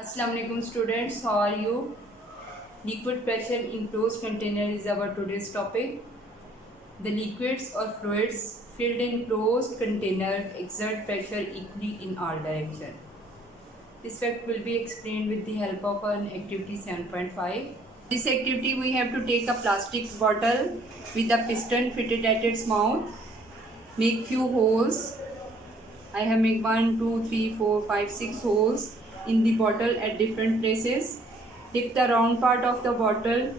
Assalamu alaikum students, how are you? Liquid pressure in closed container is our today's topic. The liquids or fluids filled in closed container exert pressure equally in all directions. This fact will be explained with the help of an activity 7.5. This activity we have to take a plastic bottle with a piston fitted at its mouth. Make few holes. I have made 1, 2, 3, 4, 5, 6 holes in the bottle at different places. Dip the round part of the bottle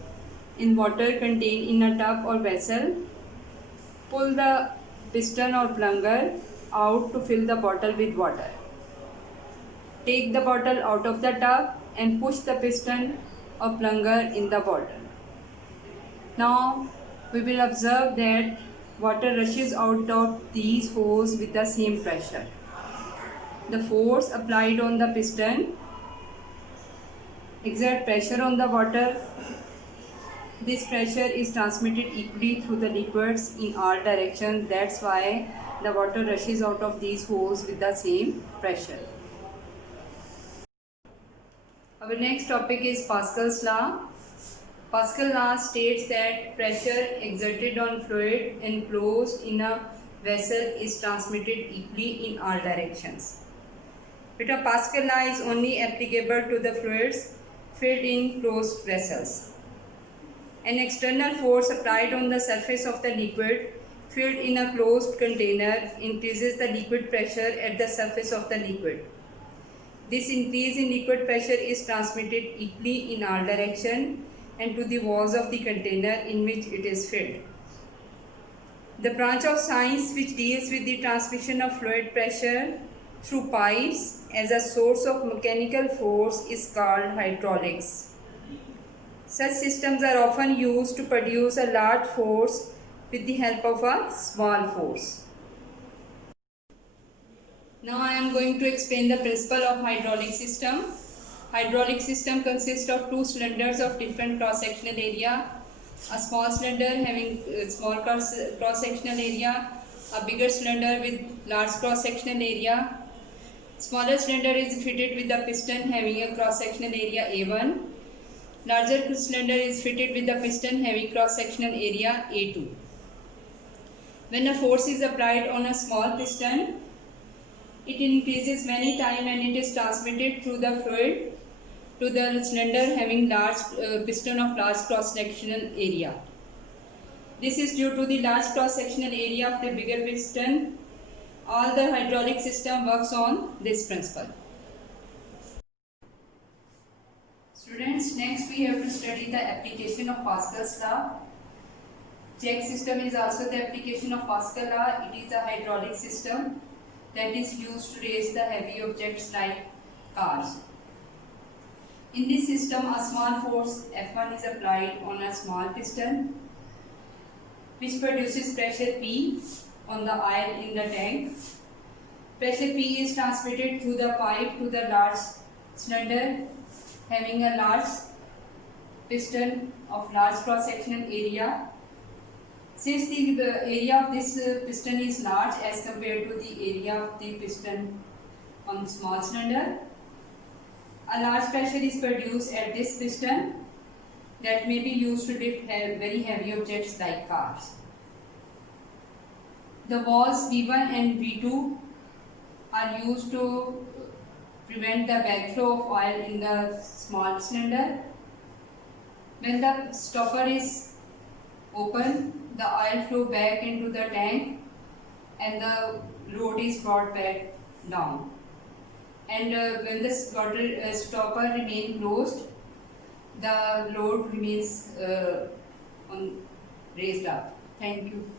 in water contained in a tub or vessel. Pull the piston or plunger out to fill the bottle with water. Take the bottle out of the tub and push the piston or plunger in the bottle. Now we will observe that water rushes out of these holes with the same pressure. The force applied on the piston exert pressure on the water. This pressure is transmitted equally through the liquids in all directions. That's why the water rushes out of these holes with the same pressure. Our next topic is Pascal's law. Pascal's law states that pressure exerted on fluid enclosed in a vessel is transmitted equally in all directions. But Pascal's law is only applicable to the fluids filled in closed vessels. An external force applied on the surface of the liquid filled in a closed container increases the liquid pressure at the surface of the liquid. This increase in liquid pressure is transmitted equally in all directions and to the walls of the container in which it is filled. The branch of science which deals with the transmission of fluid pressure through pipes as a source of mechanical force is called hydraulics. Such systems are often used to produce a large force with the help of a small force. Now I am going to explain the principle of hydraulic system. Hydraulic system consists of two cylinders of different cross-sectional area. A small cylinder having small cross-sectional area, a bigger cylinder with large cross-sectional area. Smaller cylinder is fitted with a piston having a cross-sectional area A1. Larger cylinder is fitted with a piston having cross-sectional area A2. When a force is applied on a small piston, it increases many times and it is transmitted through the fluid to the cylinder having large piston of large cross-sectional area. This is due to the large cross-sectional area of the bigger piston. All the hydraulic system works on this principle. Students, next we have to study the application of Pascal's law. Check system is also the application of Pascal's law. It is a hydraulic system that is used to raise the heavy objects like cars. In this system, a small force F1 is applied on a small piston which produces pressure P on the oil in the tank. Pressure P is transmitted through the pipe to the large cylinder having a large piston of large cross-sectional area. Since the area of this piston is large as compared to the area of the piston on small cylinder, a large pressure is produced at this piston that may be used to lift very heavy objects like cars. The valves V1 and V2 are used to prevent the backflow of oil in the small cylinder. When the stopper is open, the oil flow back into the tank and the load is brought back down. And when the stopper remains closed, the load remains raised up. Thank you.